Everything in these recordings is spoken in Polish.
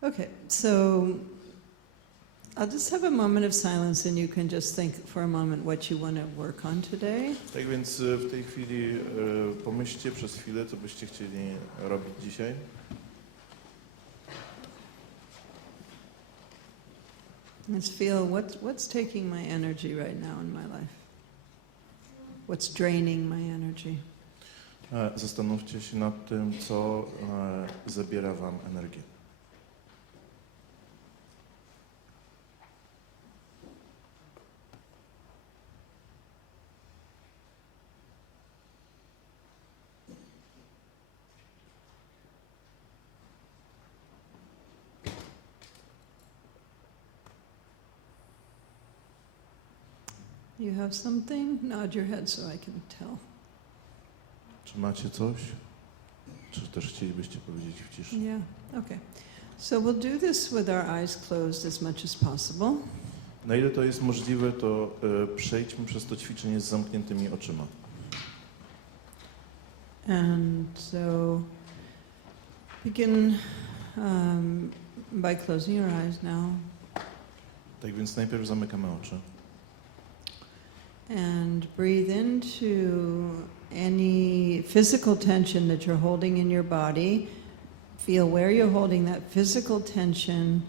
Okay, so I'll just have a moment of silence and you can just think for a moment what you want to work on today. Tak więc w tej chwili pomyślcie przez chwilę, co byście chcieli robić dzisiaj. Let's feel what's taking my energy right now in my life. What's draining my energy. Zastanówcie się nad tym, co zabiera wam energię. You have something? Nod your head so I can tell. Czy macie coś? Czy też chcielibyście powiedzieć w ciszy? Yeah, okay. So we'll do this with our eyes closed as much as possible. Na ile to jest możliwe, to przejdźmy przez to ćwiczenie z zamkniętymi oczyma. And so begin by closing your eyes now. Tak więc najpierw zamykamy oczy. And breathe into any physical tension that you're holding in your body. Feel where you're holding that physical tension.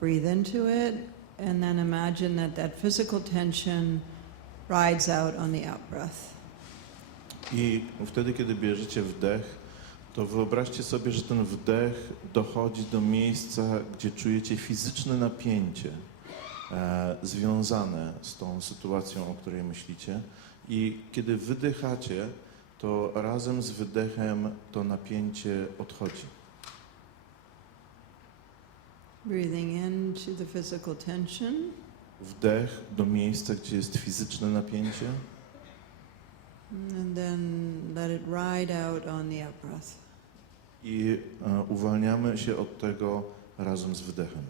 Breathe into it, and then imagine that physical tension rides out on the out-breath. I wtedy, kiedy bierzecie wdech, to wyobraźcie sobie, że ten wdech dochodzi do miejsca, gdzie czujecie fizyczne napięcie związane z tą sytuacją, o której myślicie. I kiedy wydychacie, to razem z wydechem to napięcie odchodzi. Breathing into the physical tension. Wdech do miejsca, gdzie jest fizyczne napięcie. And then let it ride out on the out-breath. I uwalniamy się od tego razem z wydechem.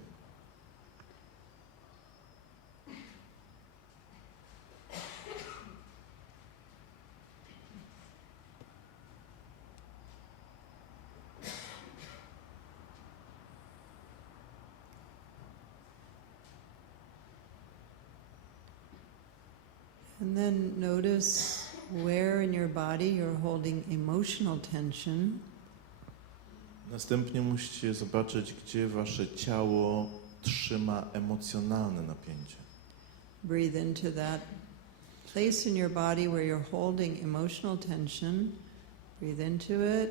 And then notice where in your body you're holding emotional tension. Następnie musicie zobaczyć, gdzie wasze ciało trzyma emocjonalne napięcie. Breathe into that place in your body where you're holding emotional tension. Breathe into it.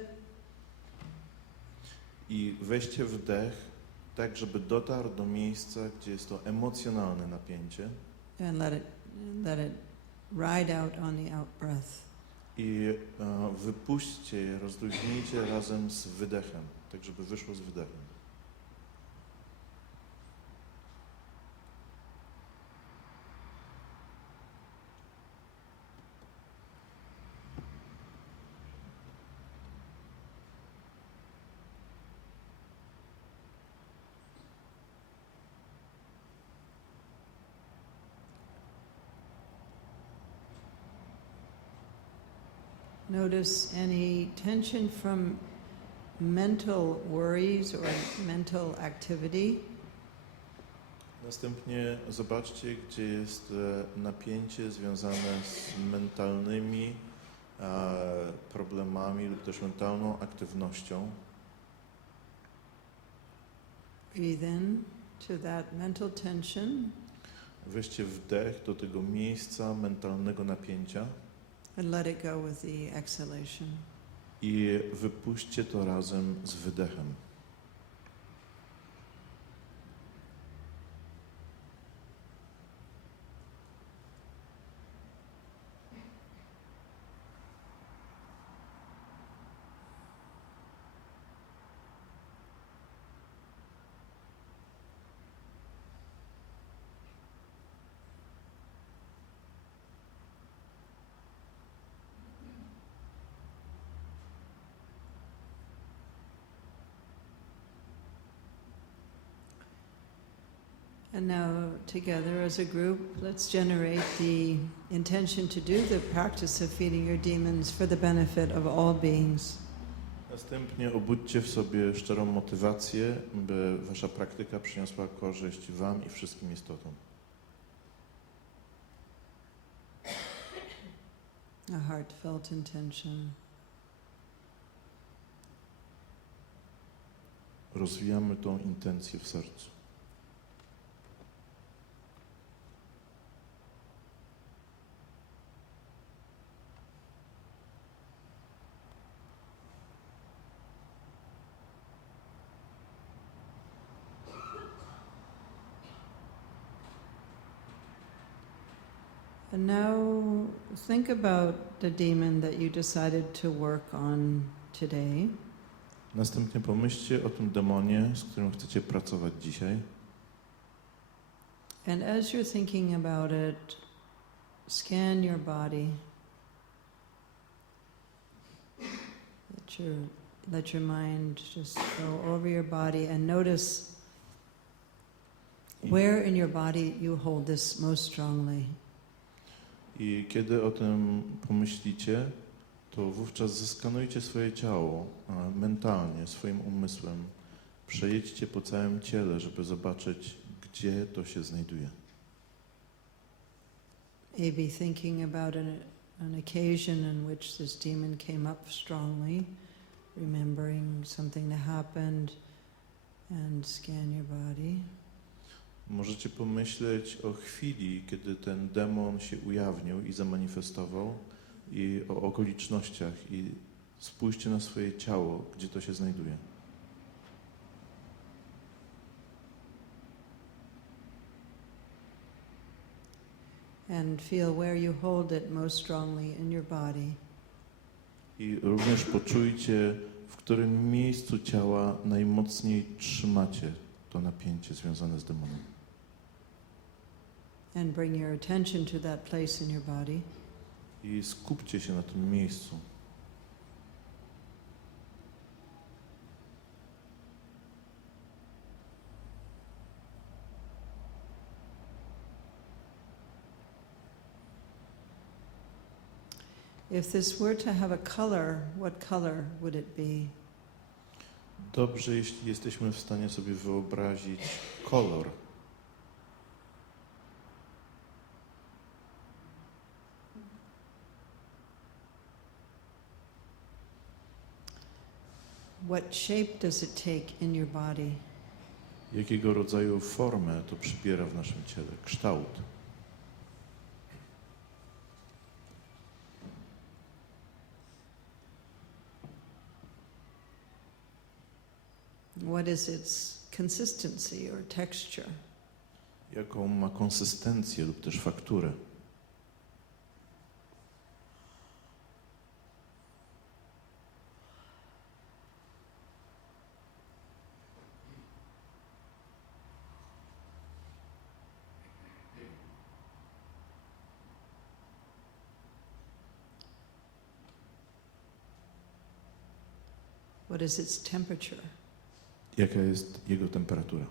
I weźcie wdech, tak żeby dotarł do miejsca, gdzie jest to emocjonalne napięcie. And let it ride out on the out-breath. I wypuśćcie je, rozluźnijcie razem z wydechem, tak żeby wyszło z wydechem. Notice any tension from mental worries or mental activity. Następnie zobaczcie, gdzie jest napięcie związane z mentalnymi problemami lub też mentalną aktywnością. Breathe in to that mental tension. Weźcie wdech do tego miejsca mentalnego napięcia. And let it go with the exhalation. I wypuśćcie to razem z wydechem. And now together as a group, let's generate the intention to do the practice of feeding your demons for the benefit of all beings. Następnie obudźcie w sobie szczerą motywację, by wasza praktyka przyniosła korzyść wam i wszystkim istotom. A heartfelt intention. Rozwijamy tą intencję w sercu. And now think about the demon that you decided to work on today. Następnie pomyślcie o tym demonie, z którym chcecie pracować dzisiaj. And as you're thinking about it, scan your body. Let your mind just go over your body and notice where in your body you hold this most strongly. I kiedy o tym pomyślicie, to wówczas zeskanujcie swoje ciało mentalnie, swoim umysłem. Przejedźcie po całym ciele, żeby zobaczyć, gdzie to się znajduje. Maybe thinking about an occasion in which this demon came up strongly, remembering something that happened, and scan your body. Możecie pomyśleć o chwili, kiedy ten demon się ujawnił i zamanifestował, i o okolicznościach, i spójrzcie na swoje ciało, gdzie to się znajduje. And feel where you hold it most strongly in your body. I również poczujcie, w którym miejscu ciała najmocniej trzymacie to napięcie związane z demonem. And bring your attention to that place in your body. I skupcie się na tym miejscu. If this were to have a color, what color would it be? Dobrze, jeśli jesteśmy w stanie sobie wyobrazić kolor. What shape does it take in your body? Jakiego rodzaju formę to przybiera w naszym ciele, kształt. What is its consistency or texture? Jaką ma konsystencję lub też fakturę. What is its temperature? Jaka jest jego temperatura?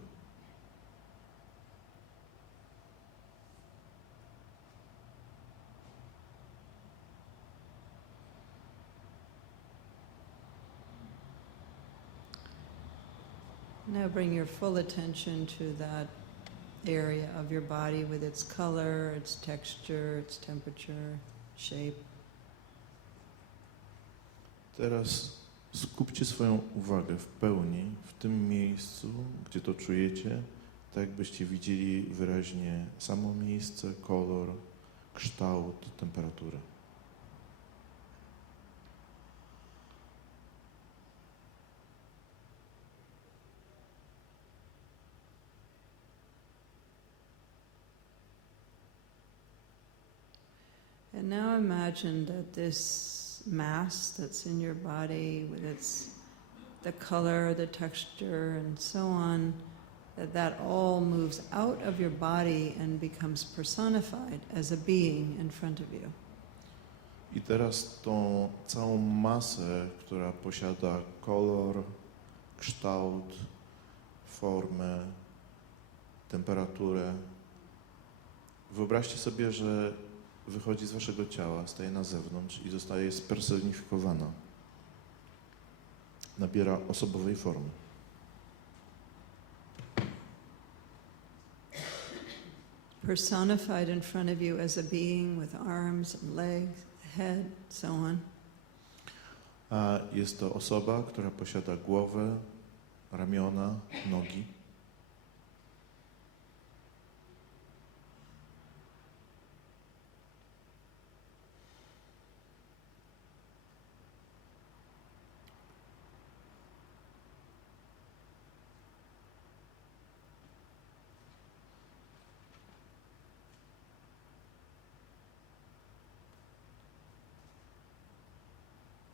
Now bring your full attention to that area of your body with its color, its texture, its temperature, shape. Teraz skupcie swoją uwagę w pełni w tym miejscu, gdzie to czujecie, tak jakbyście widzieli wyraźnie samo miejsce, kolor, kształt, temperaturę. And now imagine that this mass that's in your body with the color, the texture, and so on, that all moves out of your body and becomes personified as a being in front of you. I teraz tą całą masę, która posiada kolor, kształt, formę, temperaturę, wyobraźcie sobie, że wychodzi z waszego ciała, staje na zewnątrz i zostaje spersonifikowana. nabiera osobowej formy. Personified in front of you as a being with arms and legs, head, so on. A jest to osoba, która posiada głowę, ramiona, nogi.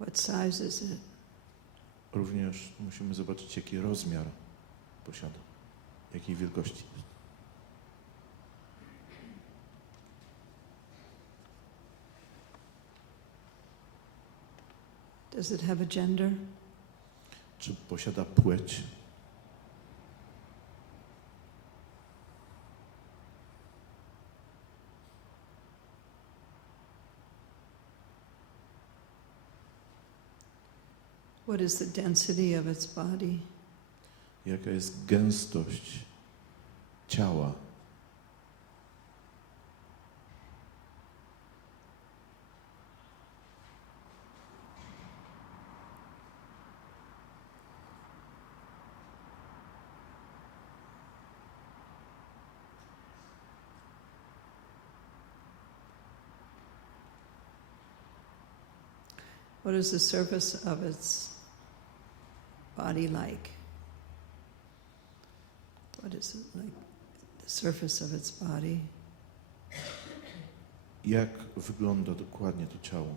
What size is it? Również musimy zobaczyć, jaki rozmiar posiada, jakiej wielkości. Does it have a gender? Czy posiada płeć? What is the density of its body? Jaka jest gęstość ciała? What is the surface of its body like? What is it like? The surface of its body? Jak wygląda dokładnie to ciało?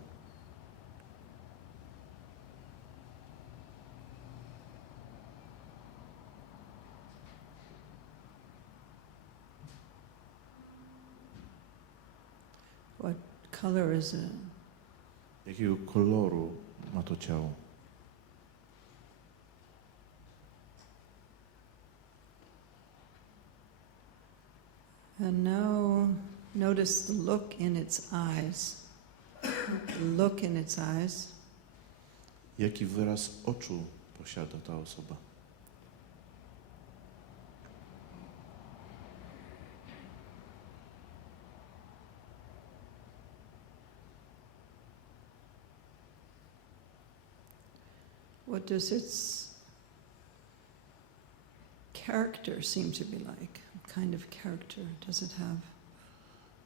What color is it? Jakiego koloru ma to ciało? And now notice the look in its eyes. The look in its eyes. Jaki wyraz oczu posiada ta osoba? What does its character seem to be like? What kind of character does it have?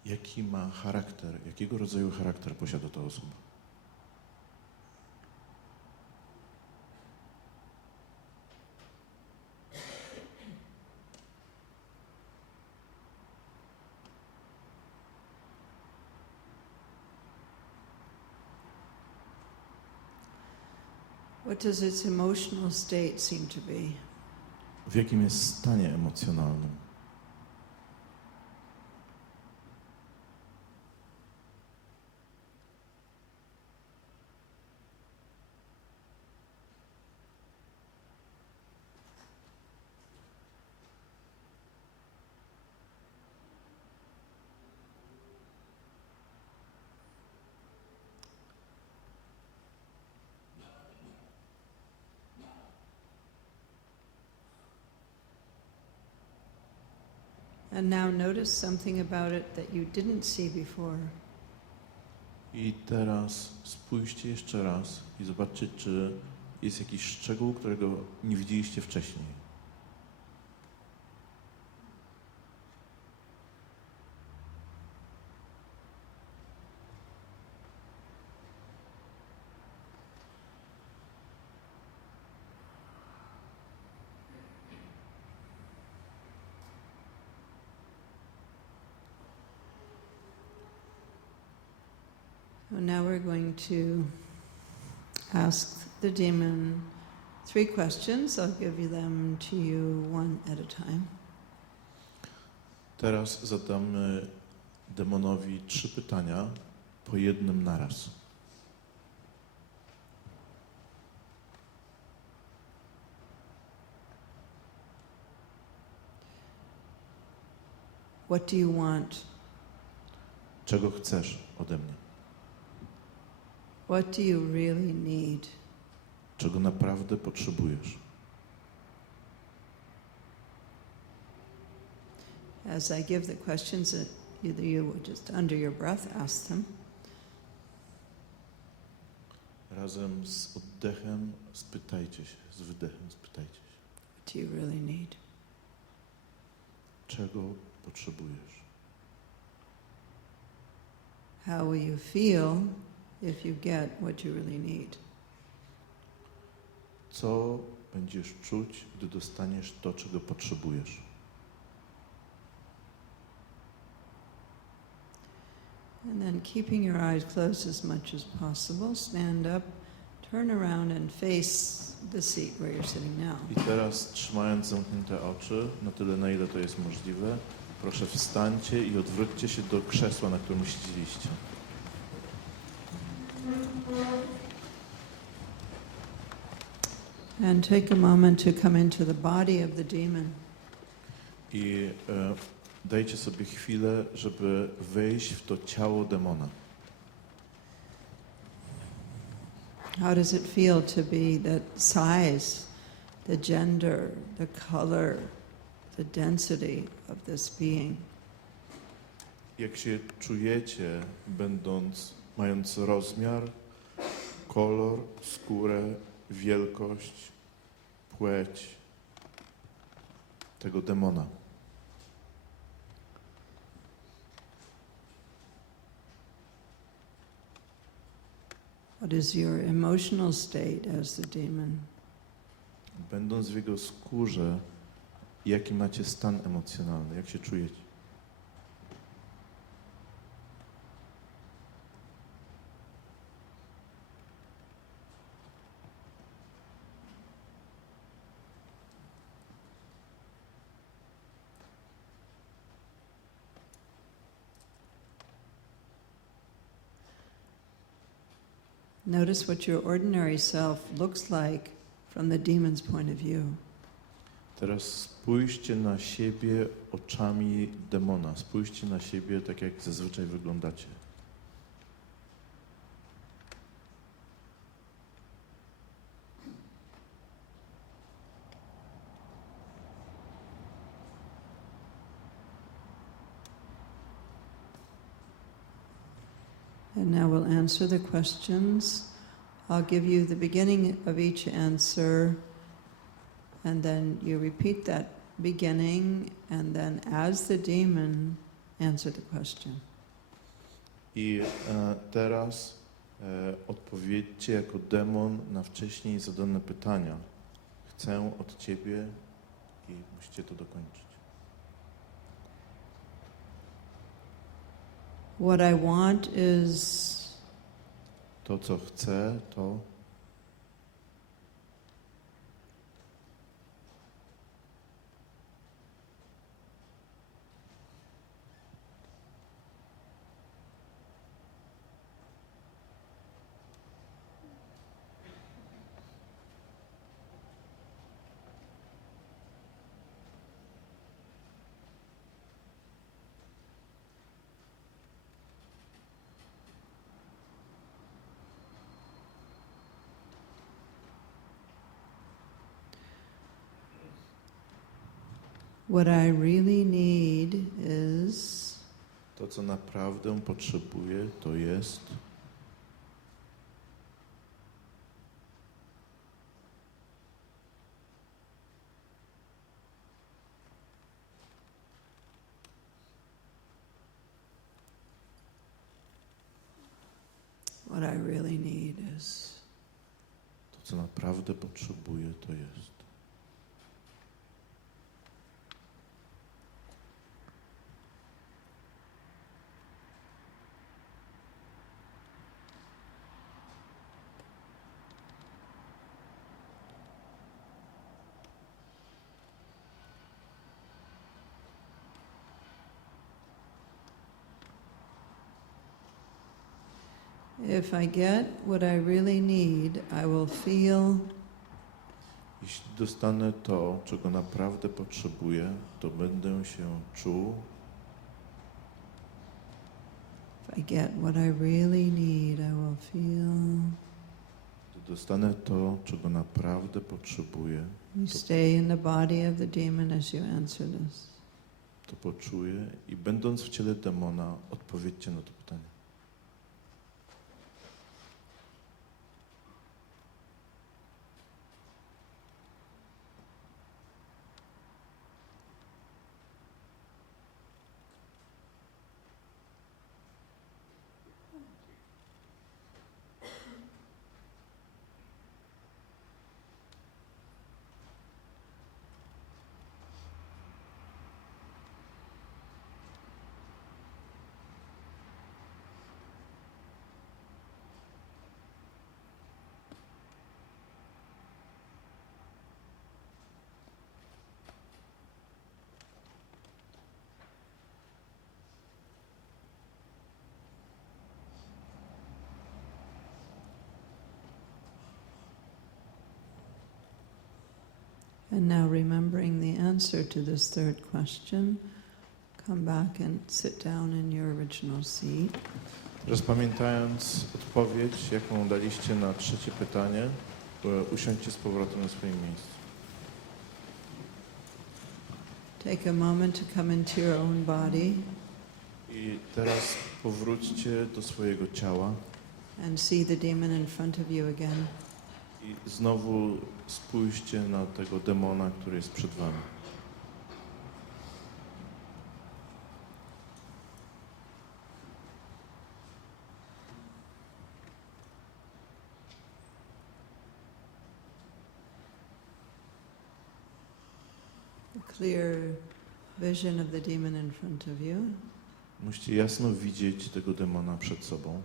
Jaki ma charakter? Jakiego rodzaju charakter posiada ta osoba? What does its emotional state seem to be? W jakim jest stanie emocjonalnym? And now notice something about it that you didn't see before. I teraz spójrzcie jeszcze raz i zobaczcie, czy jest jakiś szczegół, którego nie widzieliście wcześniej. So now we're going to ask the demon 3 questions. I'll give them to you one at a time. Teraz zadamy demonowi 3 pytania, po jednym naraz. What do you want? Czego chcesz ode mnie? What do you really need? czego naprawdę potrzebujesz. As I give the questions, either you would just under your breath ask them, Razem z oddechem spytajcie się, z wydechem spytajcie się, what do you really need? czego potrzebujesz. How will you feel if you get what you really need? Co będziesz czuć, gdy dostaniesz to, czego potrzebujesz? And then keeping your eyes closed as much as possible, stand up, turn around and face the seat where you're sitting now. I teraz, trzymając zamknięte oczy, na tyle, na ile to jest możliwe, proszę wstańcie i odwróćcie się do krzesła, na którym siedzieliście. And take a moment to come into the body of the demon. I dajcie sobie chwilę, żeby wejść w to ciało demona. How does it feel to be the size, the gender, the color, the density of this being? Jak się czujecie, mając rozmiar, kolor, skórę, wielkość, płeć tego demona? What is your emotional state as the demon? Będąc w jego skórze, jaki macie stan emocjonalny, jak się czujecie? Notice what your ordinary self looks like from the demon's point of view. Teraz spójrzcie na siebie oczami demona. Spójrzcie na siebie tak, jak zazwyczaj wyglądacie. And now we'll answer the questions. I'll give you the beginning of each answer, and then you repeat that beginning, and then as the demon, answer the question. I teraz odpowiedzcie jako demon na wcześniej zadane pytania. Chcę od ciebie i musicie to dokończyć. What I want is To, co chcę, to what I really need is to, co naprawdę potrzebuję, to jest what I really need is to, co naprawdę potrzebuję, to jest. if I get what I really need, I will feel Jeśli dostanę to, czego naprawdę potrzebuję, to będę się czuł. if I get what I really need, I will feel Gdy dostanę to, czego naprawdę potrzebuję, You stay in the body of the demon as you answer this. to poczuję i będąc w ciele demona, odpowiedzcie na to pytanie. And now, remembering the answer to this third question, come back and sit down in your original seat. Teraz pamiętając odpowiedź, jaką daliście na trzecie pytanie, usiądźcie z powrotem na swoim miejscu. Take a moment to come into your own body I teraz powróćcie do swojego ciała and see the demon in front of you again. i znowu spójrzcie na tego demona, który jest przed wami. A clear vision of the demon in front of you. Musicie jasno widzieć tego demona przed sobą.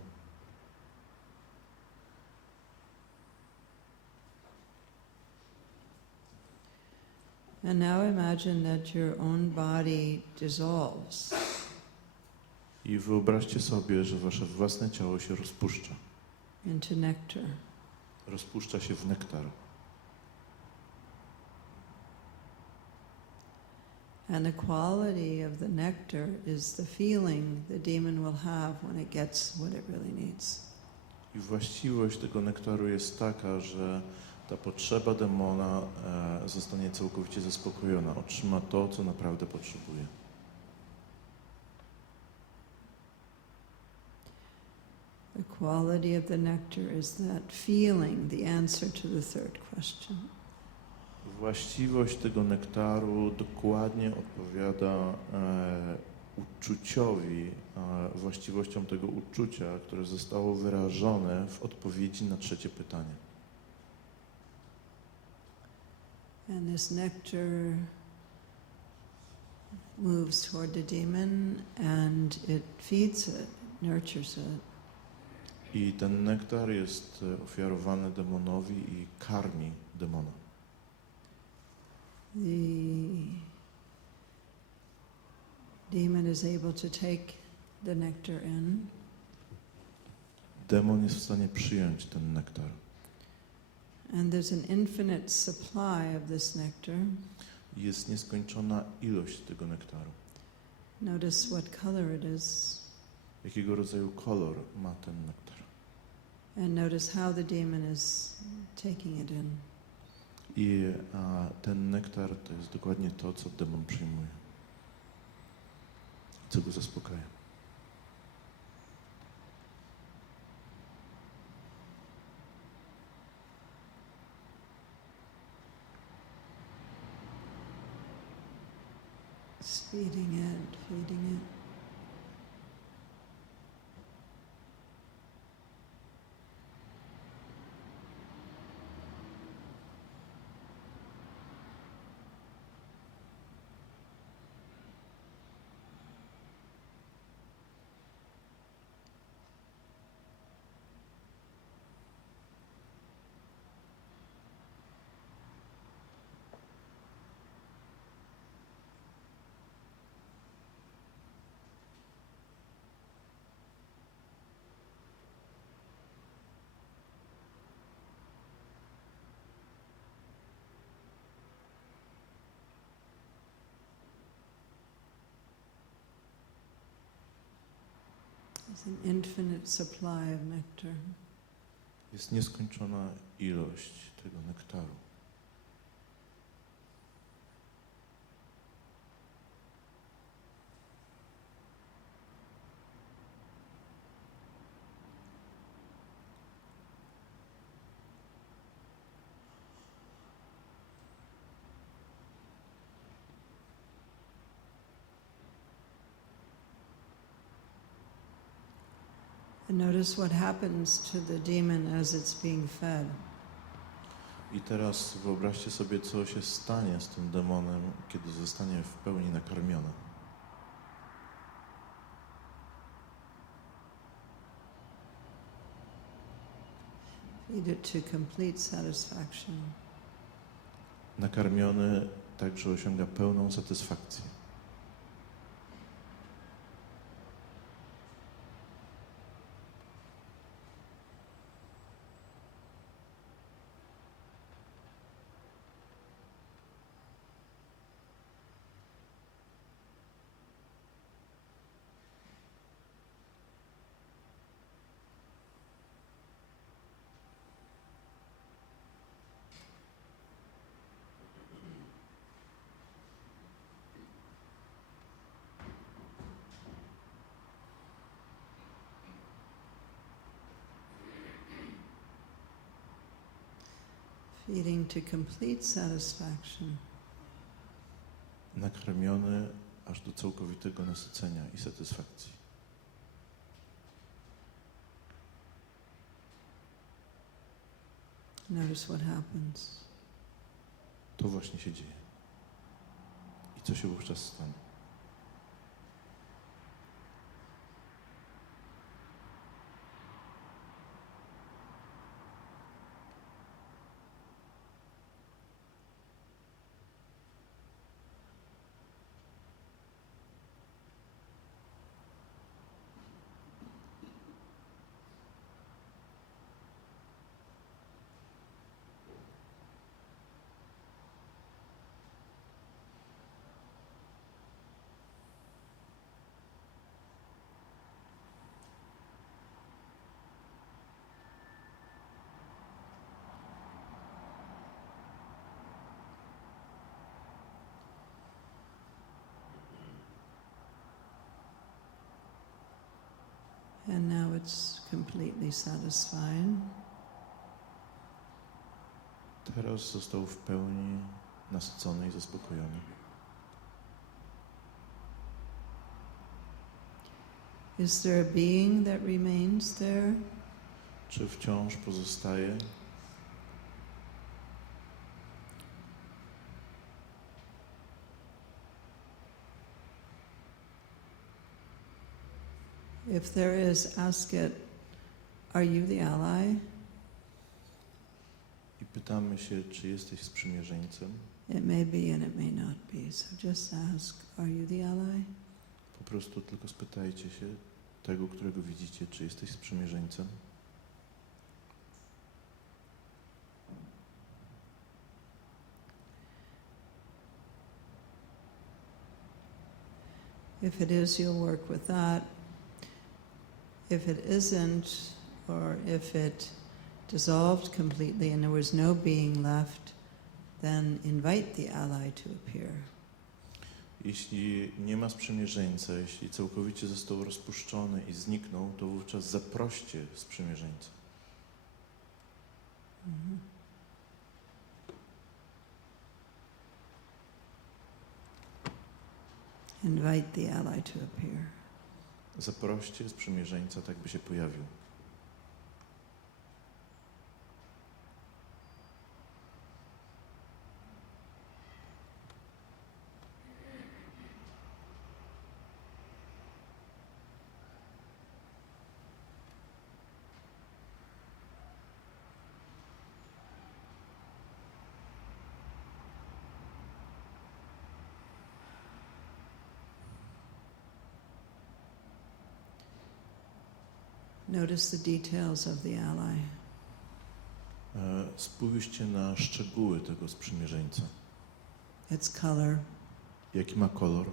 And now imagine that your own body dissolves. I wyobraźcie sobie, że wasze własne ciało się rozpuszcza. Into nectar. Rozpuszcza się w nektar. And the quality of the nectar is the feeling the demon will have when it gets what it really needs. I właściwość tego nektaru jest taka, że ta potrzeba demona zostanie całkowicie zaspokojona. Otrzyma to, co naprawdę potrzebuje. The quality of the nectar is that feeling, the answer to the third question. Właściwość tego nektaru dokładnie odpowiada uczuciowi, właściwościom tego uczucia, które zostało wyrażone w odpowiedzi na trzecie pytanie. And this nectar moves toward the demon and it feeds it, nurtures it. I ten nektar jest ofiarowany demonowi i karmi demona. The demon is able to take the nectar in. Demon jest w stanie przyjąć ten nektar. And there's an infinite supply of this nectar. Jest nieskończona ilość tego nektaru. Notice what color it is. Jakiego rodzaju kolor ma ten nektar. And notice how the demon is taking it in. I ten nektar to jest dokładnie to, co demon przyjmuje. Co go zaspokaja. It's feeding it, feeding it. There's an infinite supply of nectar. Jest nieskończona ilość tego nektaru. And notice what happens to the demon as it's being fed. I teraz wyobraźcie sobie, co się stanie z tym demonem, kiedy zostanie w pełni nakarmiony. Feed it to complete satisfaction. Nakarmiony tak, że osiąga pełną satysfakcję. Feeding to complete satisfaction. Nakarmiony aż do całkowitego nasycenia i satysfakcji. Notice what happens. To właśnie się dzieje. I co się wówczas stanie? And now it's completely satisfied. Teraz został w pełni nasycony i zaspokojony. Is there a being that remains there? Czy wciąż pozostaje? If there is, ask it, are you the ally? I pytamy się, czy jesteś sprzymierzeńcem? It may be and it may not be. So just ask, are you the ally? Po prostu tylko spytajcie się tego, którego widzicie, czy jesteś sprzymierzeńcem? If it is, you'll work with that. If it isn't, or if it dissolved completely and there was no being left, then invite the ally to appear. Jeśli nie ma sprzymierzeńca, jeśli całkowicie został rozpuszczony i zniknął, to wówczas zaproście sprzymierzeńca. Mhm. Invite the ally to appear. Zaproście sprzymierzeńca, tak by się pojawił. Notice the details of the ally. Spójrzcie na szczegóły tego sprzymierzeńca. Its color, Jaki ma kolor?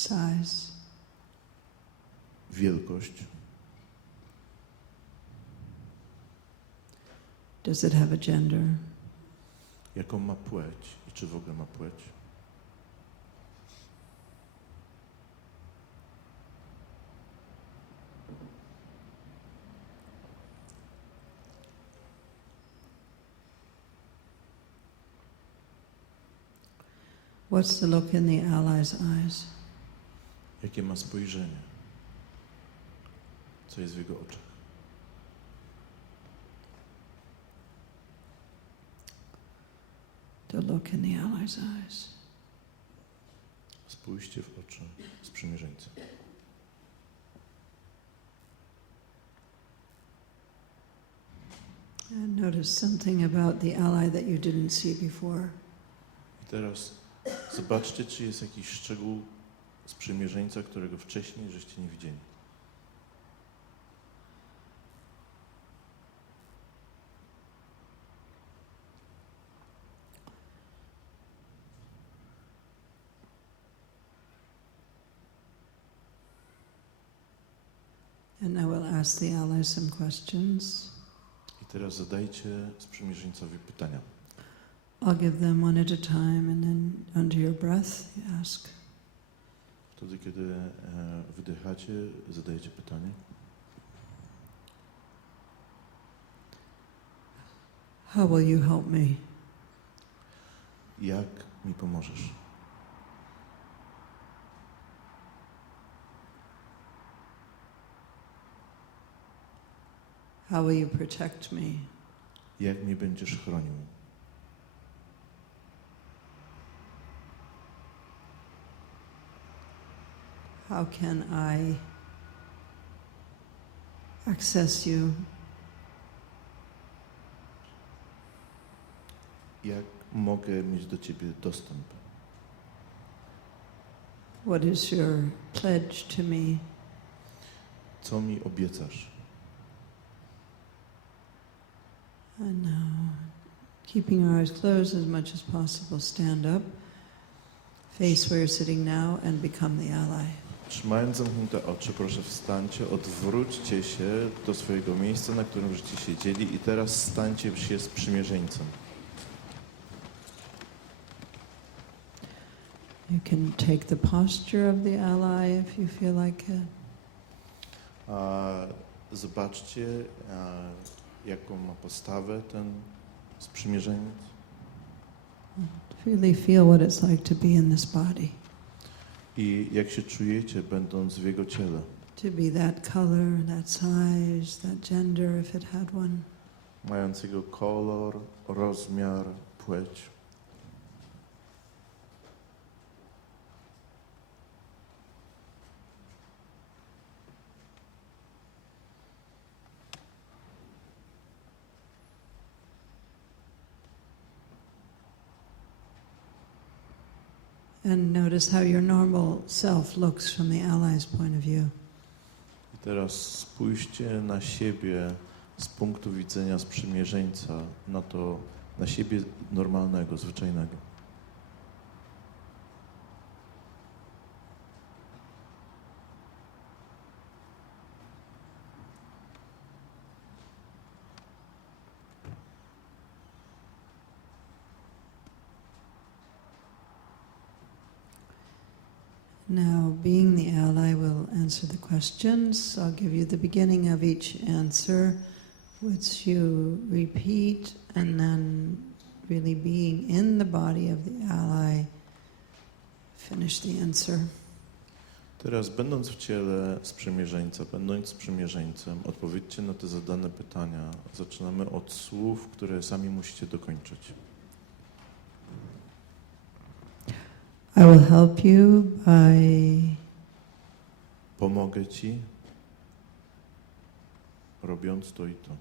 size, wielkość, does it have a gender? jaką ma płeć i czy w ogóle ma płeć. What's the look in the ally's eyes? Jakie ma spojrzenie, co jest w jego oczach. The look in the ally's eyes. Spójrzcie w oczy sprzymierzeńca. And notice something about the ally that you didn't see before. I teraz zobaczcie, czy jest jakiś szczegół sprzymierzeńca, którego wcześniej żeście nie widzieli. And I will ask the ally some questions. I teraz zadajcie sprzymierzeńcowi pytania. I'll give them one at a time, and then under your breath, you ask. Wtedy, kiedy wydychacie, zadajecie pytanie. How will you help me? Jak mi pomożesz? How will you protect me? Jak mnie będziesz chronił? How can I access you? Jak mogę mieć do Ciebie dostęp? What is your pledge to me? Co mi obiecasz? And now, keeping our eyes closed as much as possible, stand up, face where you're sitting now, and become the ally. Trzymając zamknięte oczy, proszę wstańcie, odwróćcie się do swojego miejsca, na którym żeście siedzieli i teraz stańcie się sprzymierzeńcem. You can take the posture of the ally if you feel like it. Zobaczcie, jaką ma postawę ten sprzymierzeniec. Really feel what it's like to be in this body, I jak się czujecie, będąc w jego ciele. to be that color, that size, that gender, if it had one. Mając jego kolor, rozmiar, płeć. And notice how your normal self looks from the ally's point of view. I teraz spójrzcie na siebie z punktu widzenia sprzymierzeńca, na siebie normalnego, zwyczajnego. Now, being the ally, will answer the questions. I'll give you the beginning of each answer, which you repeat, and then really being in the body of the ally, finish the answer. Teraz, będąc w ciele sprzymierzeńca, będąc sprzymierzeńcem, odpowiedzcie na te zadane pytania. Zaczynamy od słów, które sami musicie dokończyć. I will help you by Pomogę Ci, robiąc to i to.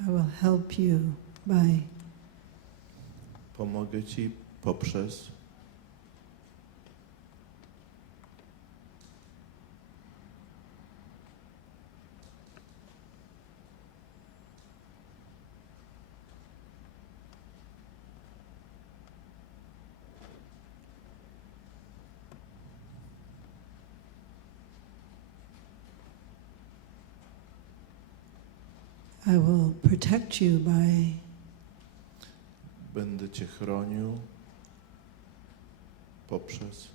I will help you by Pomogę Ci poprzez I will protect you by Będę Cię chronił poprzez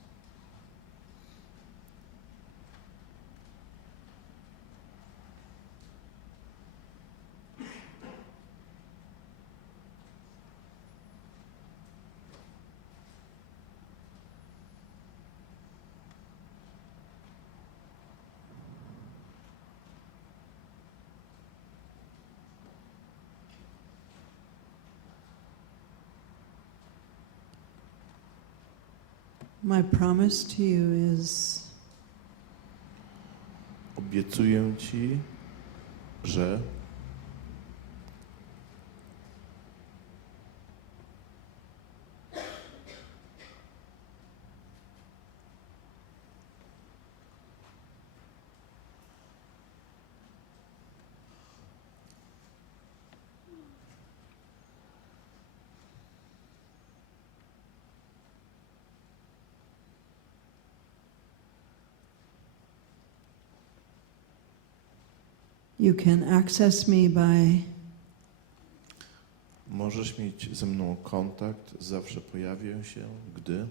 My promise to you is obiecuję Ci, że you can access me by możesz mieć ze mną kontakt, zawsze pojawię się, gdy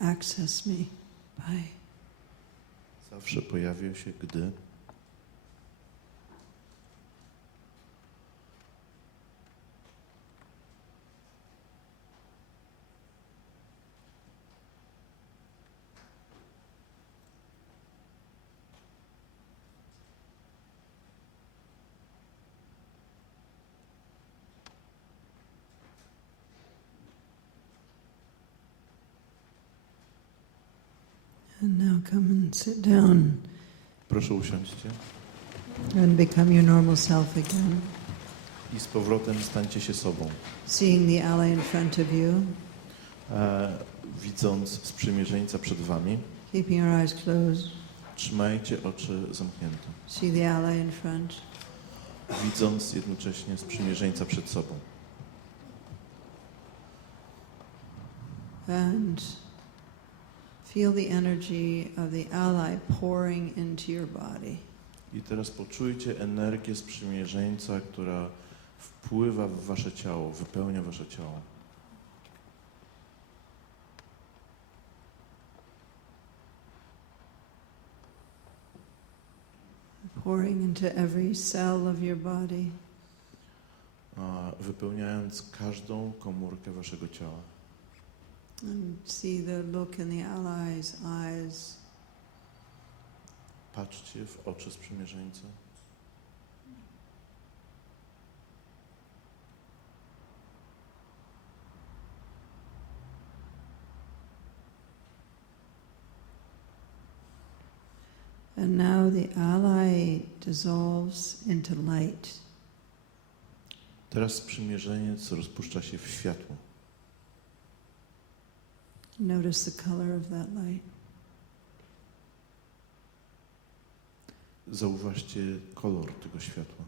access me by zawsze pojawię się, gdy and now come and sit down proszę usiądźcie and become your normal self again. i z powrotem stańcie się sobą. Seeing the ally in front of you, Widząc sprzymierzeńca przed Wami, keeping your eyes closed. trzymajcie oczy zamknięte. See the ally in front. Widząc jednocześnie sprzymierzeńca przed sobą. And feel the energy of the ally pouring into your body. I teraz poczujcie energię sprzymierzeńca, która wpływa w Wasze ciało, wypełnia Wasze ciało. Pouring into every cell of your body. Wypełniając każdą komórkę Waszego ciała. And see the look in the ally's eyes. Patrzcie w oczy sprzymierzeńca. And now the ally dissolves into light. Teraz sprzymierzeniec rozpuszcza się w światło. Notice the color of that light. Zauważcie kolor tego światła.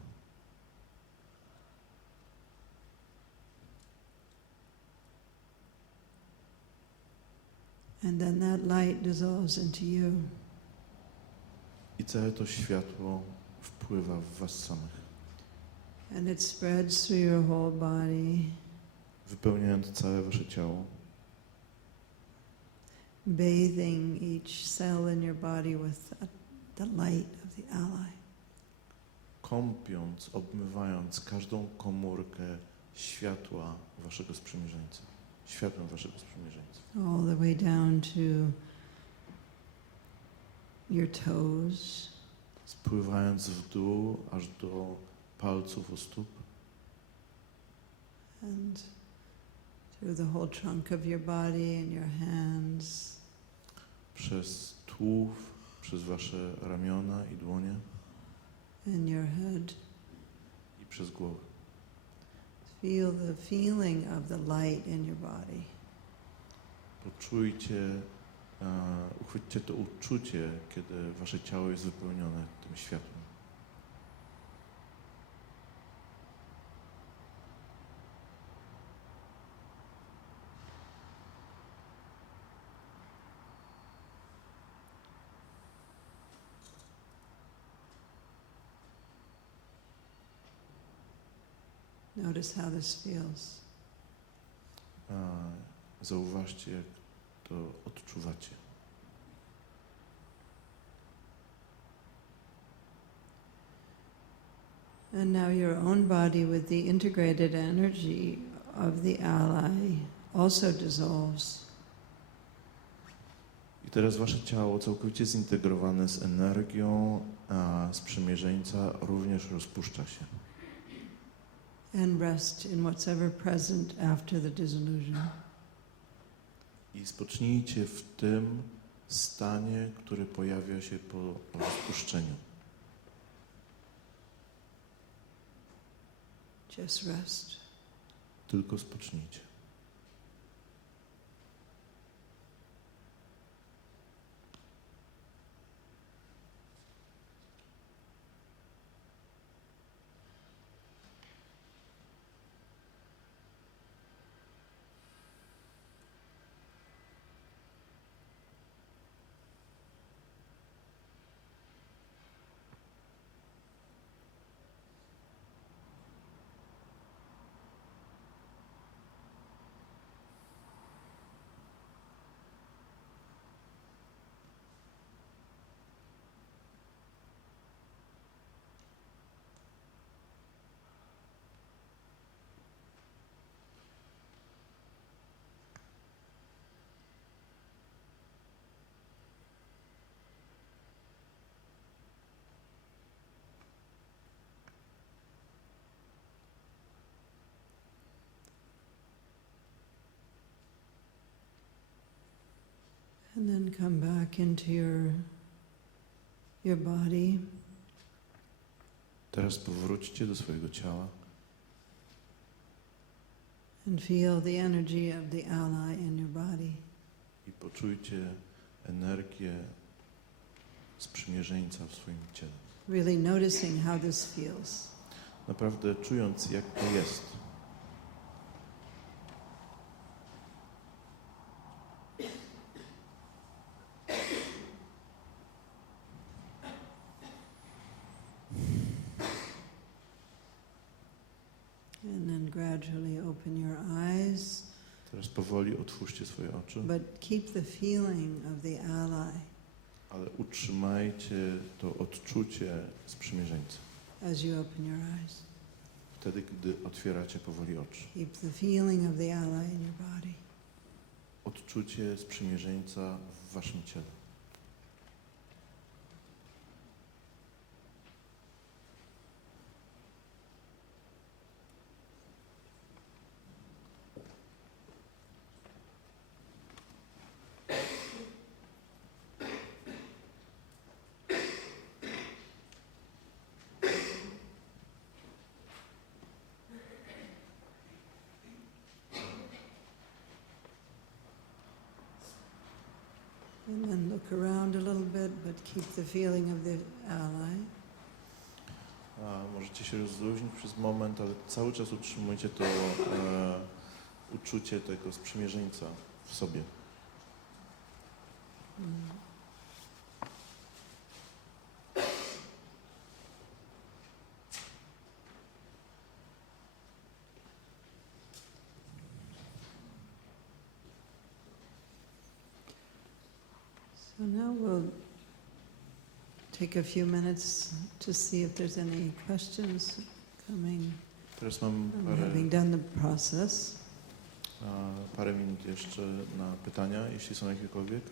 And then that light dissolves into you. I całe to światło wpływa w Was samych, And it spreads through your whole body, wypełniając całe Wasze ciało, bathing each cell in your body with the light of the ally. kąpiąc, obmywając każdą komórkę światła Waszego sprzymierzeńca, światłem Waszego sprzymierzeńca. All the way down to your toes, Spływając w dół, aż do palców u stóp, and through the whole trunk of your body and your hands, przez tułów, przez Wasze ramiona i dłonie and your head. i przez głowę. Feel the feeling of the light in your body. Poczujcie, uchwyćcie to uczucie, kiedy Wasze ciało jest wypełnione tym światłem. Notice how this feels. Zauważcie, jak to odczuwacie. And now your own body with the integrated energy of the ally also dissolves. I teraz wasze ciało całkowicie zintegrowane z energią sprzymierzeńca również rozpuszcza się. And rest in what's ever present after the dissolution. I spocznijcie w tym stanie, który pojawia się po rozpuszczeniu. Just rest. Tylko spocznijcie. And then come back into your body. Teraz powróćcie do swojego ciała And feel the energy of the ally in your body. i poczujcie energię sprzymierzeńca w swoim ciele. Really noticing how this feels. Naprawdę czując, jak to jest. And then gradually open your eyes, Teraz powoli otwórzcie swoje oczy, but keep the feeling of the ally ale utrzymajcie to odczucie sprzymierzeńca. as you open your eyes. Wtedy, gdy otwieracie powoli oczy. Keep the feeling of the ally in your body. Odczucie sprzymierzeńca w waszym ciele. And then look around a little bit, but keep the feeling of the ally. Możecie się rozluźnić przez moment, ale cały czas utrzymujcie to uczucie tego sprzymierzeńca w sobie. Mm. So now we'll take a few minutes to see if there's any questions coming. Teraz mam Having done the process. parę minut jeszcze na pytania, jeśli są jakiekolwiek.